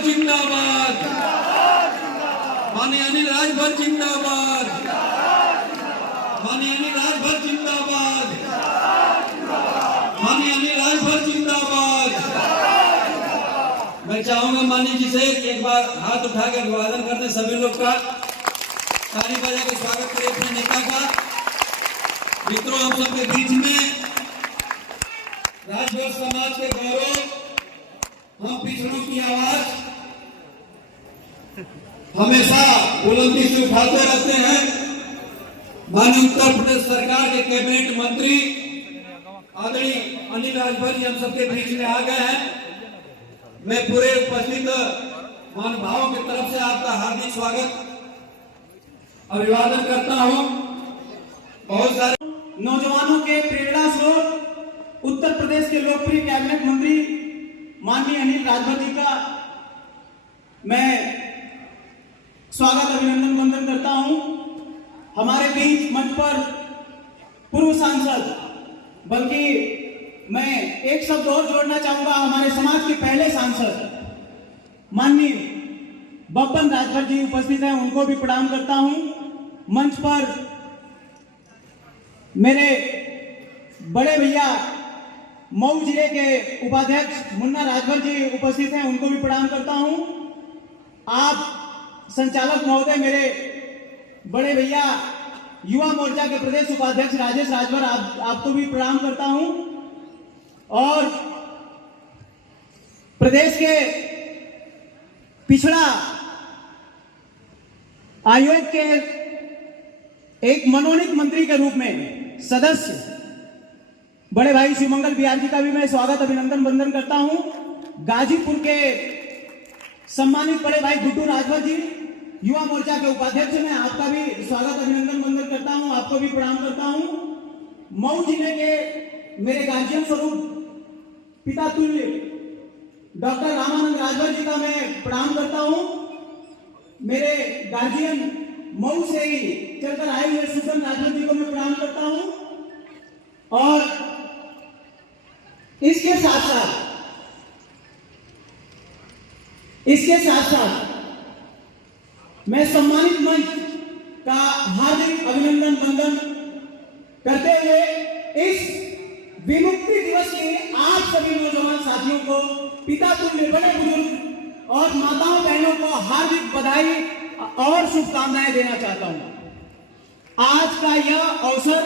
जिंदाबाद, माननीय अनिल राजभर जिंदाबाद, माननीय अनिल राजभर जिंदाबाद, माननीय अनिल राजभर जिंदाबाद। मैं चाहूंगा माननीय जी से एक बार हाथ उठाकर अभिवादन करने सभी लोग का, ताली बजा के स्वागत करें अपने नेता का। मित्रों, हम सबके बीच में राजभर समाज के गौरव, हम पिछड़ों की आवाज हमेशा बुलंदी से उठाते रहते हैं। माननीय उत्तर प्रदेश सरकार के कैबिनेट मंत्री आदरणीय अनिल राजभर जी हम सबके बीच में आ गए हैं। मैं पूरे उपस्थित महानुभावों की तरफ से आपका हार्दिक स्वागत अभिवादन करता हूं। बहुत सारे नौजवानों के प्रेरणा स्रोत उत्तर प्रदेश के लोकप्रिय कैबिनेट मंत्री माननीय अनिल राजभर जी का मैं स्वागत अभिनंदन वंदन करता हूं। हमारे बीच मंच पर पूर्व सांसद, बल्कि मैं एक शब्द और जोड़ना चाहूंगा, हमारे समाज के पहले सांसद माननीय बब्बन राजभर जी उपस्थित हैं, उनको भी प्रणाम करता हूं। मंच पर मेरे बड़े भैया मऊ जिले के उपाध्यक्ष मुन्ना राजभर जी उपस्थित हैं, उनको भी प्रणाम करता हूं। आप संचालक महोदय, मेरे बड़े भैया युवा मोर्चा के प्रदेश उपाध्यक्ष राजेश राजभर, आपको भी प्रणाम करता हूं। और प्रदेश के पिछड़ा आयोग के एक मनोनीत मंत्री के रूप में सदस्य बड़े भाई शिवमंगल बिहार जी का भी मैं स्वागत अभिनंदन वंदन करता हूं। गाजीपुर के सम्मानित बड़े भाई गुड्डू राजभर जी युवा मोर्चा के उपाध्यक्ष हैं, आपका भी स्वागत अभिनंदन वंदन करता हूं, आपको भी प्रणाम करता हूं। मऊ जिले के मेरे गार्जियन स्वरूप पिता तुल्य डॉक्टर रामानंद राजभर जी का मैं प्रणाम करता हूं। मेरे गार्जियन मऊ से ही चलकर आए हुए सुषम राजभर जी को मैं प्रणाम करता हूं। और इसके साथ साथ मैं सम्मानित मंच का हार्दिक अभिनंदन वंदन करते हुए इस विमुक्ति दिवस के आप सभी नौजवान साथियों को, पिता तुल्य बड़े बुजुर्ग और माताओं बहनों को हार्दिक बधाई और शुभकामनाएं देना चाहता हूं। आज का यह अवसर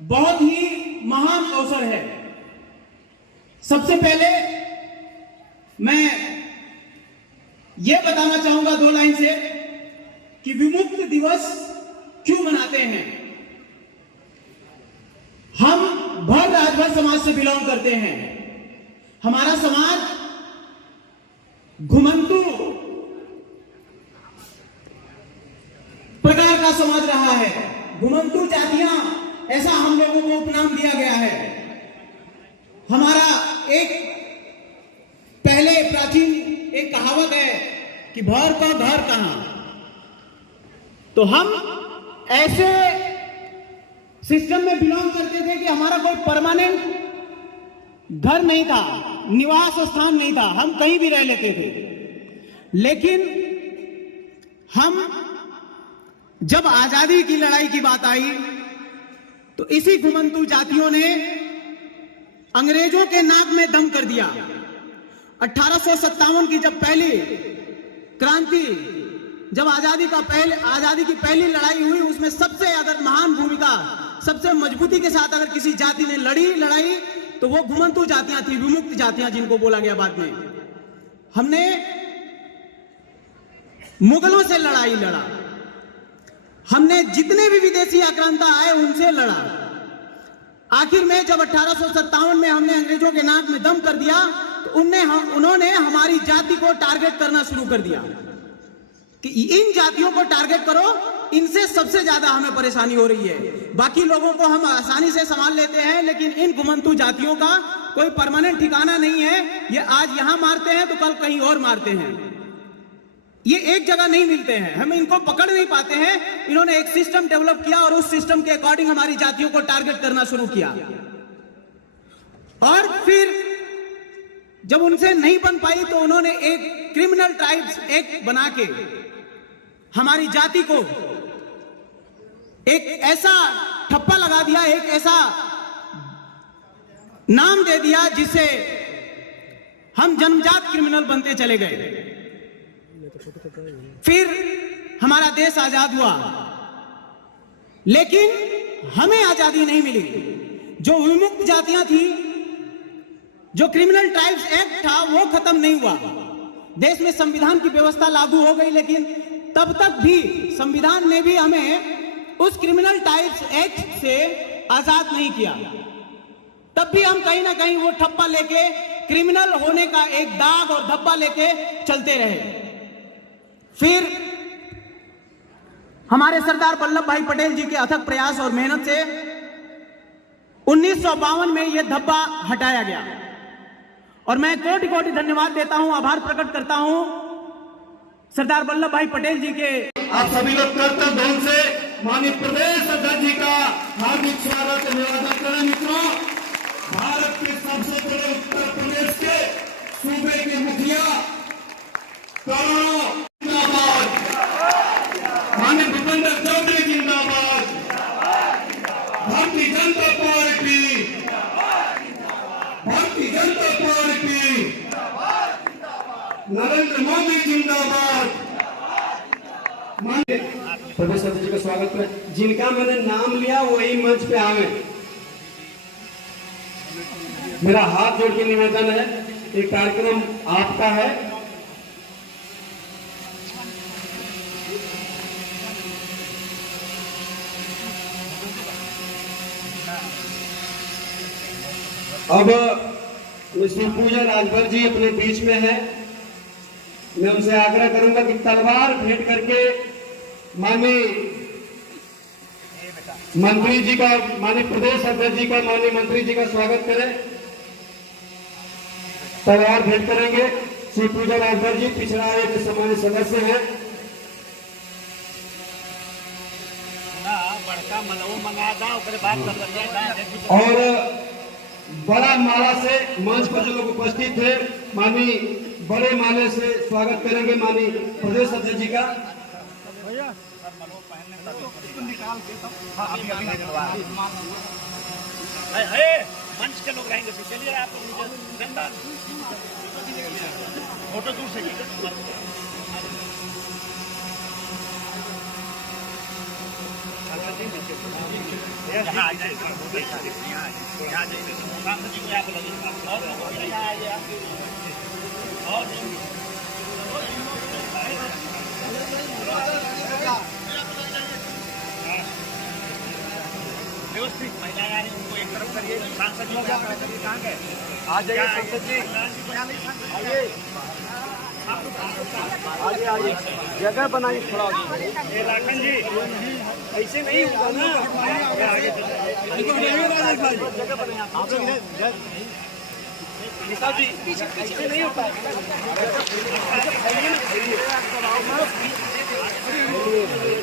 बहुत ही महान अवसर है। सबसे पहले मैं यह बताना चाहूंगा 2 लाइन से कि विमुक्ति दिवस क्यों मनाते हैं। हम भर राजभर समाज से बिलोंग करते हैं। हमारा समाज घुमंतु प्रकार का समाज रहा है। घुमंतु जातियां, ऐसा हम लोगों को उपनाम दिया गया है। हमारा एक पहले प्राचीन एक कहावत है कि भर का घर कहां। तो हम ऐसे सिस्टम में बिलोंग करते थे कि हमारा कोई परमानेंट घर नहीं था, निवास स्थान नहीं था, हम कहीं भी रह लेते थे। लेकिन हम जब आजादी की लड़ाई की बात आई तो इसी घुमंतु जातियों ने अंग्रेजों के नाक में दम कर दिया। 1857 की जब पहली क्रांति, जब आजादी की पहली लड़ाई हुई, उसमें सबसे अगर महान भूमिका, सबसे मजबूती के साथ अगर किसी जाति ने लड़ाई तो वो घुमंतु जातियां थी, विमुक्त जातियां जिनको बोला गया बाद में। हमने मुगलों से लड़ाई लड़ा, हमने जितने भी विदेशी आक्रांता आए उनसे लड़ा। आखिर में जब 1857 में हमने अंग्रेजों के नाक में दम कर दिया तो उन्होंने हमारी जाति को टारगेट करना शुरू कर दिया कि इन जातियों को टारगेट करो, इनसे सबसे ज्यादा हमें परेशानी हो रही है। बाकी लोगों को हम आसानी से संभाल लेते हैं, लेकिन इन घुमंतु जातियों का कोई परमानेंट ठिकाना नहीं है। ये आज यहां मारते हैं तो कल कहीं और मारते हैं। ये एक जगह नहीं मिलते हैं, हम इनको पकड़ नहीं पाते हैं। इन्होंने एक सिस्टम डेवलप किया और उस सिस्टम के अकॉर्डिंग हमारी जातियों को टारगेट करना शुरू किया। और फिर जब उनसे नहीं बन पाई तो उन्होंने एक क्रिमिनल ट्राइब्स एक्ट बना के हमारी जाति को एक ऐसा ठप्पा लगा दिया, एक ऐसा नाम दे दिया जिससे हम जन्मजात क्रिमिनल बनते चले गए। फिर हमारा देश आजाद हुआ, लेकिन हमें आजादी नहीं मिली। जो विमुक्त जातियां थी, जो क्रिमिनल ट्राइब्स एक्ट था, वो खत्म नहीं हुआ। देश में संविधान की व्यवस्था लागू हो गई, लेकिन तब तक भी संविधान ने भी हमें उस क्रिमिनल ट्राइब्स एक्ट से आजाद नहीं किया। तब भी हम कहीं ना कहीं वो ठप्पा लेके, क्रिमिनल होने का एक दाग और धब्बा लेके चलते रहे। फिर हमारे सरदार वल्लभ भाई पटेल जी के अथक प्रयास और मेहनत से 1952 में यह धब्बा हटाया गया। और मैं कोटि कोटि धन्यवाद देता हूं, आभार प्रकट करता हूं सरदार वल्लभ भाई पटेल जी के। आप सभी लोग कर्तव्य ढंग से माननीय प्रदेश अध्यक्ष जी का हार्दिक स्वागत अभिवादन करें। मित्रों, भारत के सबसे बड़े उत्तर प्रदेश के सूबे के मुखिया करोड़ों जिंदाबाद, माननीय भूपेंद्र चौधरी जिंदाबाद, भारतीय जनता पार्टी, भारतीय जनता पार्टी, नरेंद्र मोदी जिंदाबाद। माननीय प्रदेश अध्यक्ष जी का स्वागत करें। जिनका मैंने नाम लिया वही मंच पे आवे। मेरा हाथ जोड़ के निवेदन है, ये कार्यक्रम आपका है। अब श्री पूजा राजभर जी अपने बीच में है। मैं उनसे आग्रह करूंगा कि तलवार भेंट करके माननीय मंत्री जी का, माननीय प्रदेश अध्यक्ष जी का, माननीय मंत्री जी का स्वागत करें। तलवार भेंट करेंगे श्री पूजा राजभर जी, पिछड़ा आयोग के सम्मानित सदस्य हैं। और बड़ा माला से मंच पर जो लोग उपस्थित थे, माननीय बड़े माले से स्वागत करेंगे माननीय प्रदेश अध्यक्ष जी का। मंच के लोग रहेंगे, चलिए आप फोटो दूर से व्यवस्थित महिलाएं आ रही, उनको एक तरफ करिए। सांसद जी कहाँ गए? आ जाइए सांसद जी, आइए आइए आइए, जगह बनाइए थोड़ा। लाखन जी ऐसे नहीं होगा ना, आगे जगह बनाइए आप लोग। जी ऐसे नहीं होता है,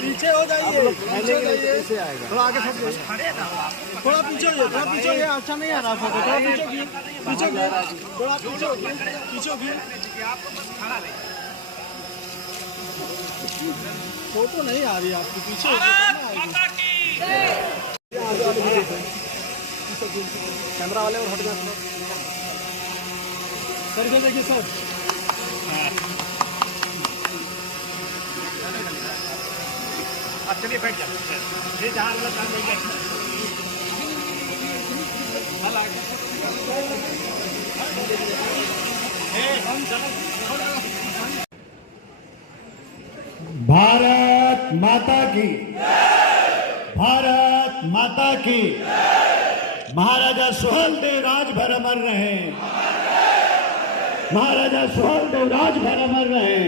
पीछे हो जाइए, थोड़ा आगे, थोड़ा पीछे हो, थोड़ा पीछे हो। अच्छा नहीं आ रहा फोटो, थोड़ा पीछे की, पीछे की, थोड़ा पीछे पीछे की। फोटो नहीं आ रही आपकी, पीछे कैमरा वाले और हट जाते सर। इधर देखिए सर, आप चलिए बैठ जाओ, ये जहाँ वाला काम बैठ जाए। भारत माता की, भारत माता की। महाराजा सुहेलदेव राजभर अमर रहे, महाराजा सुहेलदेव राजभर अमर रहे।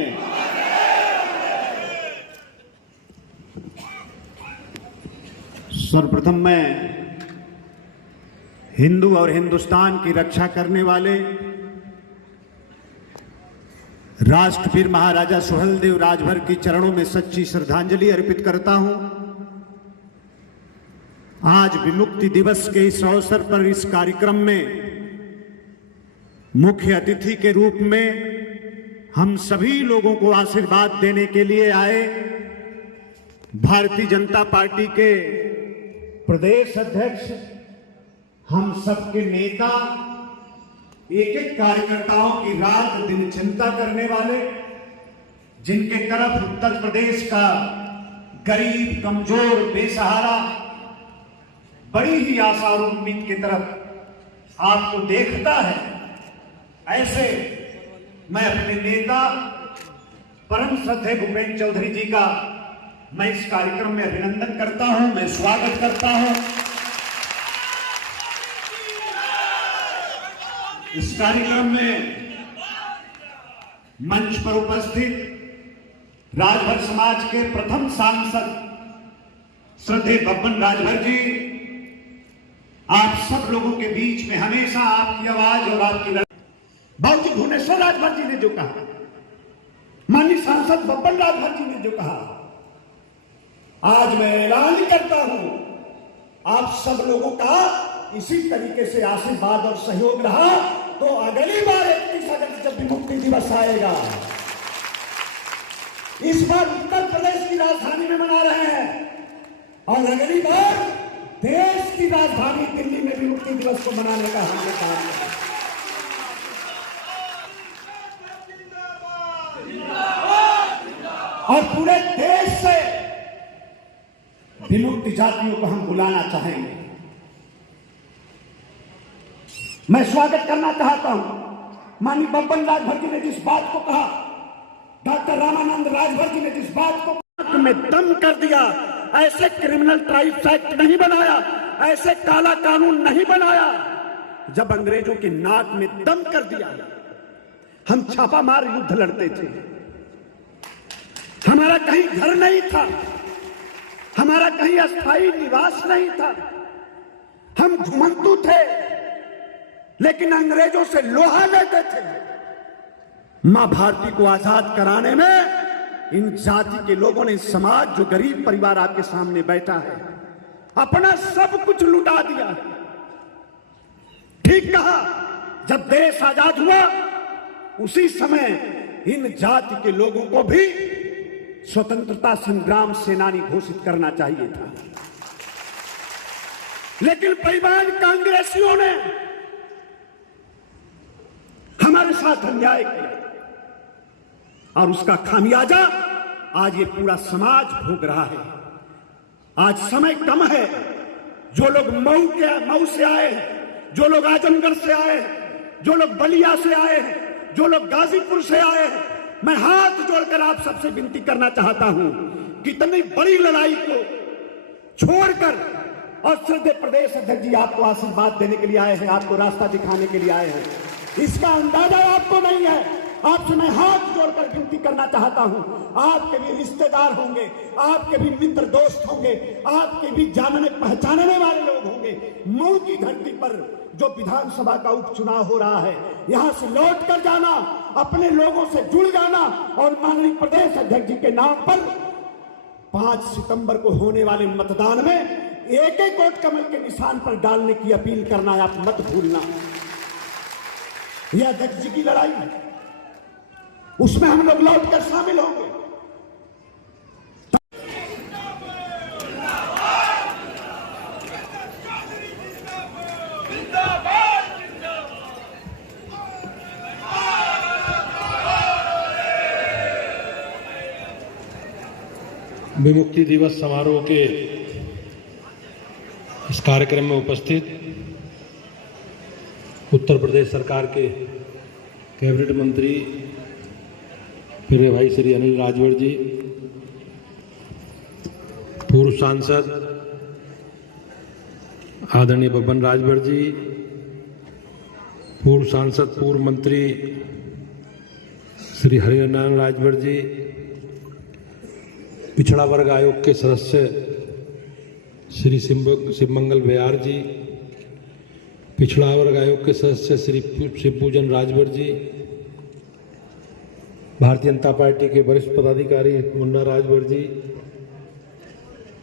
सर्वप्रथम मैं हिंदू और हिंदुस्तान की रक्षा करने वाले राष्ट्रवीर महाराजा सुहेलदेव राजभर के चरणों में सच्ची श्रद्धांजलि अर्पित करता हूं। आज विमुक्ति दिवस के इस अवसर पर इस कार्यक्रम में मुख्य अतिथि के रूप में हम सभी लोगों को आशीर्वाद देने के लिए आए भारतीय जनता पार्टी के प्रदेश अध्यक्ष, हम सबके नेता, एक एक कार्यकर्ताओं की रात दिन चिंता करने वाले, जिनके तरफ उत्तर प्रदेश का गरीब, कमजोर, बेसहारा बड़ी ही आशा और उम्मीद की तरफ आपको देखता है, ऐसे मैं अपने नेता परम श्रद्धेय भूपेंद्र चौधरी जी का मैं इस कार्यक्रम में अभिनंदन करता हूं, मैं स्वागत करता हूं। इस कार्यक्रम में मंच पर उपस्थित राजभर समाज के प्रथम सांसद श्रद्धेय बब्बन राजभर जी, आप सब लोगों के बीच में हमेशा आपकी आवाज और आपकी बाबूजी भुवनेश्वर राजभर जी ने जो कहा, माननीय सांसद बब्बन राजभर जी ने जो कहा, आज मैं ऐलान करता हूं, आप सब लोगों का इसी तरीके से आशीर्वाद और सहयोग रहा तो अगली बार 31 अगस्त जब विमुक्ति दिवस आएगा, इस बार उत्तर प्रदेश की राजधानी में मना रहे हैं और अगली बार देश की राजधानी दिल्ली में विमुक्ति दिवस को मनाने का हमने काम किया। और पूरे देश से विमुक्ति जातियों को हम बुलाना चाहेंगे। मैं स्वागत करना चाहता हूं माननीय बब्बन राजभर जी ने जिस बात को कहा, डॉक्टर रामानंद राजभर जी ने जिस बात को में दम कर दिया, ऐसे क्रिमिनल ट्राइब्स एक्ट नहीं बनाया, ऐसे काला कानून नहीं बनाया, जब अंग्रेजों की नाक में दम कर दिया। हम छापामार युद्ध लड़ते थे, हमारा कहीं घर नहीं था, हमारा कहीं अस्थायी निवास नहीं था, हम घुमंतु थे, लेकिन अंग्रेजों से लोहा लेते थे। मां भारती को आजाद कराने में इन जाति के लोगों ने, समाज जो गरीब परिवार आपके सामने बैठा है, अपना सब कुछ लुटा दिया। ठीक कहा, जब देश आजाद हुआ उसी समय इन जाति के लोगों को भी स्वतंत्रता संग्राम सेनानी घोषित करना चाहिए था, लेकिन बेईमान कांग्रेसियों ने हमारे साथ अन्याय किया और उसका खामियाजा आज ये पूरा समाज भोग रहा है। आज समय कम है, जो लोग मऊ से आए हैं, जो लोग आजमगढ़ से आए हैं, जो लोग बलिया से आए हैं, जो लोग गाजीपुर से आए हैं, मैं हाथ जोड़कर आप सबसे विनती करना चाहता हूं कि इतनी बड़ी लड़ाई को छोड़कर, और श्रद्धेय प्रदेश अध्यक्ष जी आपको आशीर्वाद देने के लिए आए हैं, आपको रास्ता दिखाने के लिए आए हैं, इसका अंदाजा आपको नहीं है। आपसे मैं हाथ जोड़कर विनती करना चाहता हूं, आपके भी रिश्तेदार होंगे, आपके भी मित्र दोस्त होंगे, आपके भी जानने पहचानने वाले लोग होंगे। मऊ की धरती पर जो विधानसभा का उपचुनाव हो रहा है, यहां से लौट कर जाना, अपने लोगों से जुड़ जाना और माननीय प्रदेश अध्यक्ष जी के नाम पर 5 सितंबर को होने वाले मतदान में एक एक वोट कमल के निशान पर डालने की अपील करना आप मत भूलना। यह अध्यक्ष जी की लड़ाई है, उसमें हम लोग लौट कर शामिल होंगे। विमुक्ति दिवस समारोह के इस कार्यक्रम में उपस्थित उत्तर प्रदेश सरकार के कैबिनेट मंत्री मेरे भाई श्री अनिल राजभर जी, पूर्व सांसद आदरणीय बब्बन राजभर जी, पूर्व सांसद पूर्व मंत्री श्री हरिनारायण राजभर जी, पिछड़ा वर्ग आयोग के सदस्य श्री शिवमंगल बेयार जी, पिछड़ा वर्ग आयोग के सदस्य श्री शिवपूजन राजभर जी, भारतीय जनता पार्टी के वरिष्ठ पदाधिकारी मुन्ना राजभर जी,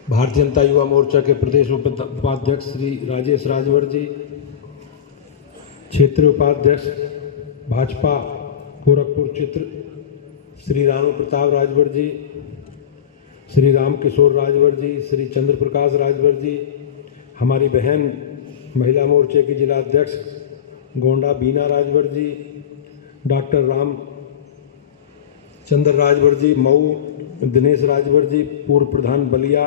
भारतीय जनता युवा मोर्चा के प्रदेश उपाध्यक्ष श्री राजेश राजभर जी, क्षेत्रीय उपाध्यक्ष भाजपा गोरखपुर क्षेत्र श्री राणू प्रताप राजभर जी, श्री राम किशोर राजभर जी, श्री चंद्र प्रकाश राजभर जी, हमारी बहन महिला मोर्चे की जिला अध्यक्ष गोंडा बीना राजभर जी, डॉक्टर राम चंद्र राजभर जी मऊ, दिनेश राजभर जी, पूर्व प्रधान बलिया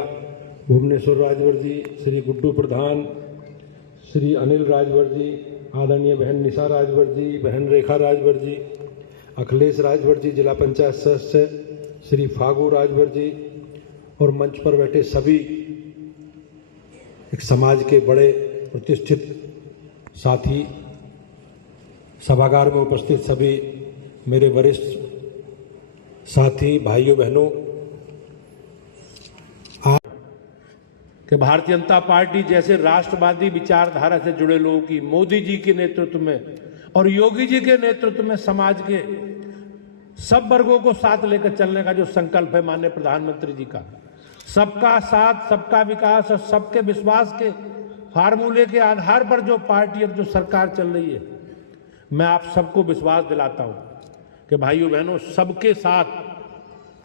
भुवनेश्वर राजभर जी, श्री गुड्डू प्रधान, श्री अनिल राजभर जी, आदरणीय बहन निशा राजभर जी, बहन रेखा राजभर जी, अखिलेश राजभर जी, जिला पंचायत सदस्य श्री फागू राजभर जी, और मंच पर बैठे सभी एक समाज के बड़े प्रतिष्ठित साथी, सभागार में उपस्थित सभी मेरे वरिष्ठ साथी भाइयों बहनों, कि भारतीय जनता पार्टी जैसे राष्ट्रवादी विचारधारा से जुड़े लोगों की मोदी जी के नेतृत्व में और योगी जी के नेतृत्व में समाज के सब वर्गों को साथ लेकर चलने का जो संकल्प है माननीय प्रधानमंत्री जी का, सबका साथ सबका विकास और सबके विश्वास के फार्मूले के आधार पर जो पार्टी और जो सरकार चल रही है, मैं आप सबको विश्वास दिलाता हूं कि भाइयों बहनों, सबके साथ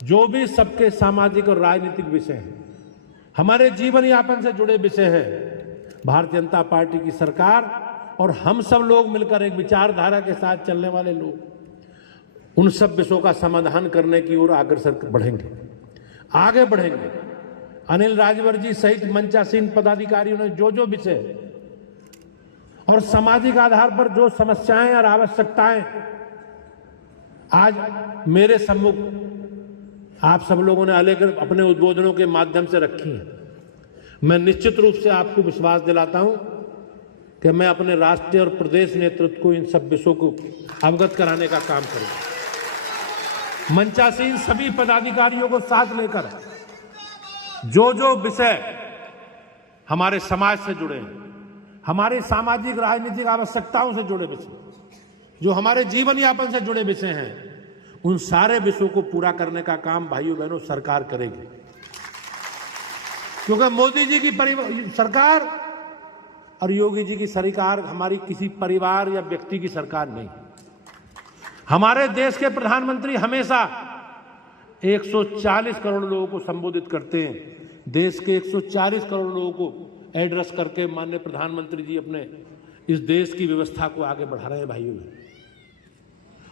जो भी सबके सामाजिक और राजनीतिक विषय हैं, हमारे जीवन यापन से जुड़े विषय हैं, भारतीय जनता पार्टी की सरकार और हम सब लोग मिलकर एक विचारधारा के साथ चलने वाले लोग उन सब विषयों का समाधान करने की ओर अग्रसर बढ़ेंगे, आगे बढ़ेंगे। अनिल राजभर जी सहित मंचासीन पदाधिकारियों ने जो जो विषय और सामाजिक आधार पर जो समस्याएं और आवश्यकताएं आज मेरे सम्मुख आप सब लोगों ने लेकर अपने उद्बोधनों के माध्यम से रखी हैं, मैं निश्चित रूप से आपको विश्वास दिलाता हूं कि मैं अपने राष्ट्रीय और प्रदेश नेतृत्व को इन सब विषयों को अवगत कराने का काम करूंगा। मंचासीन सभी पदाधिकारियों को साथ लेकर जो जो विषय हमारे समाज से जुड़े हैं, हमारी सामाजिक राजनीतिक आवश्यकताओं से जुड़े विषय, जो हमारे जीवन यापन से जुड़े विषय हैं, उन सारे विषयों को पूरा करने का काम भाइयों बहनों सरकार करेगी। क्योंकि मोदी जी की सरकार और योगी जी की सरकार हमारी किसी परिवार या व्यक्ति की सरकार नहीं। हमारे देश के प्रधानमंत्री हमेशा 140 करोड़ लोगों को संबोधित करते हैं। देश के 140 करोड़ लोगों को एड्रेस करके माननीय प्रधानमंत्री जी अपने इस देश की व्यवस्था को आगे बढ़ा रहे हैं भाइयों।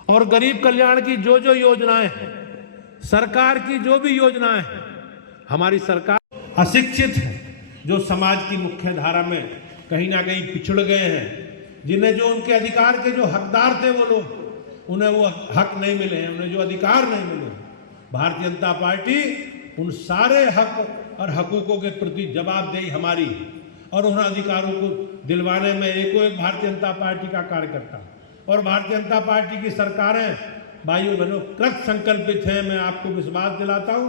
और गरीब कल्याण की जो जो योजनाएं हैं, सरकार की जो भी योजनाएं हैं, हमारी सरकार अशिक्षित है, जो समाज की मुख्य धारा में कहीं ना कहीं पिछड़ गए हैं, जिन्हें जो उनके अधिकार के जो हकदार थे वो लोग, उन्हें वो हक नहीं मिले हैं, उन्हें जो अधिकार नहीं मिले। भारतीय जनता पार्टी उन सारे हक और हकूकों के प्रति जवाबदेही हमारी और उन अधिकारों को दिलवाने में एको एक भारतीय जनता पार्टी का कार्यकर्ता और भारतीय जनता पार्टी की सरकारें भाइयों बहनों कृत संकल्पित हैं। मैं आपको विश्वास दिलाता हूं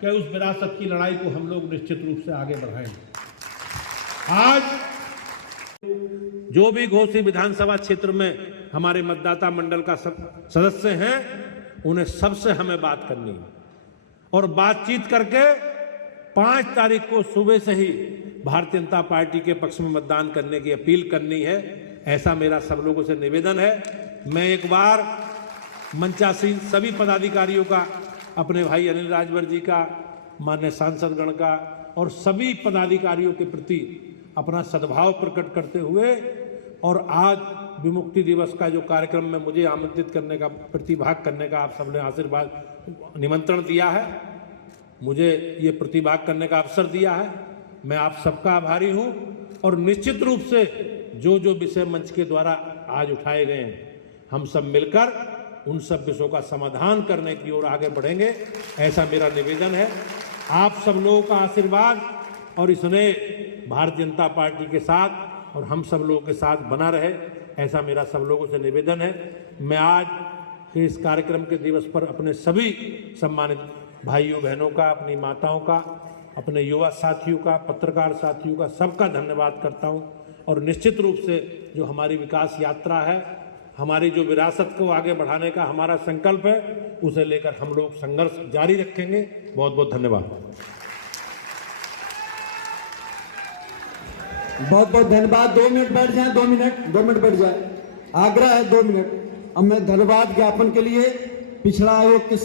कि उस विरासत की लड़ाई को हम लोग निश्चित रूप से आगे बढ़ाएंगे। आज जो भी घोसी विधानसभा क्षेत्र में हमारे मतदाता मंडल का सदस्य हैं, उन्हें सबसे हमें बात करनी है और बातचीत करके 5 तारीख को सुबह से ही भारतीय जनता पार्टी के पक्ष में मतदान करने की अपील करनी है। ऐसा मेरा सब लोगों से निवेदन है। मैं एक बार मंचासीन सभी पदाधिकारियों का, अपने भाई अनिल राजभर जी का, माननीय सांसदगण का और सभी पदाधिकारियों के प्रति अपना सद्भाव प्रकट करते हुए और आज विमुक्ति दिवस का जो कार्यक्रम में मुझे आमंत्रित करने का, प्रतिभाग करने का आप सबने आशीर्वाद निमंत्रण दिया है, मुझे ये प्रतिभाग करने का अवसर दिया है, मैं आप सबका आभारी हूं। और निश्चित रूप से जो जो विषय मंच के द्वारा आज उठाए गए हैं, हम सब मिलकर उन सब विषयों का समाधान करने की ओर आगे बढ़ेंगे, ऐसा मेरा निवेदन है। आप सब लोगों का आशीर्वाद और इसने भारतीय जनता पार्टी के साथ और हम सब लोगों के साथ बना रहे, ऐसा मेरा सब लोगों से निवेदन है। मैं आज के इस कार्यक्रम के दिवस पर अपने सभी सम्मानित भाइयों बहनों का, अपनी माताओं का, अपने युवा साथियों का, पत्रकार साथियों का, सबका धन्यवाद करता हूं। और निश्चित रूप से जो हमारी विकास यात्रा है, हमारी जो विरासत को आगे बढ़ाने का हमारा संकल्प है, उसे लेकर हम लोग संघर्ष जारी रखेंगे। बहुत बहुत धन्यवाद। बहुत बहुत धन्यवाद। 2 मिनट बैठ जाए, 2 मिनट बैठ जाए। आग्रह है 2 मिनट। अब मैं धन्यवाद ज्ञापन के लिए पिछड़ा आयोग के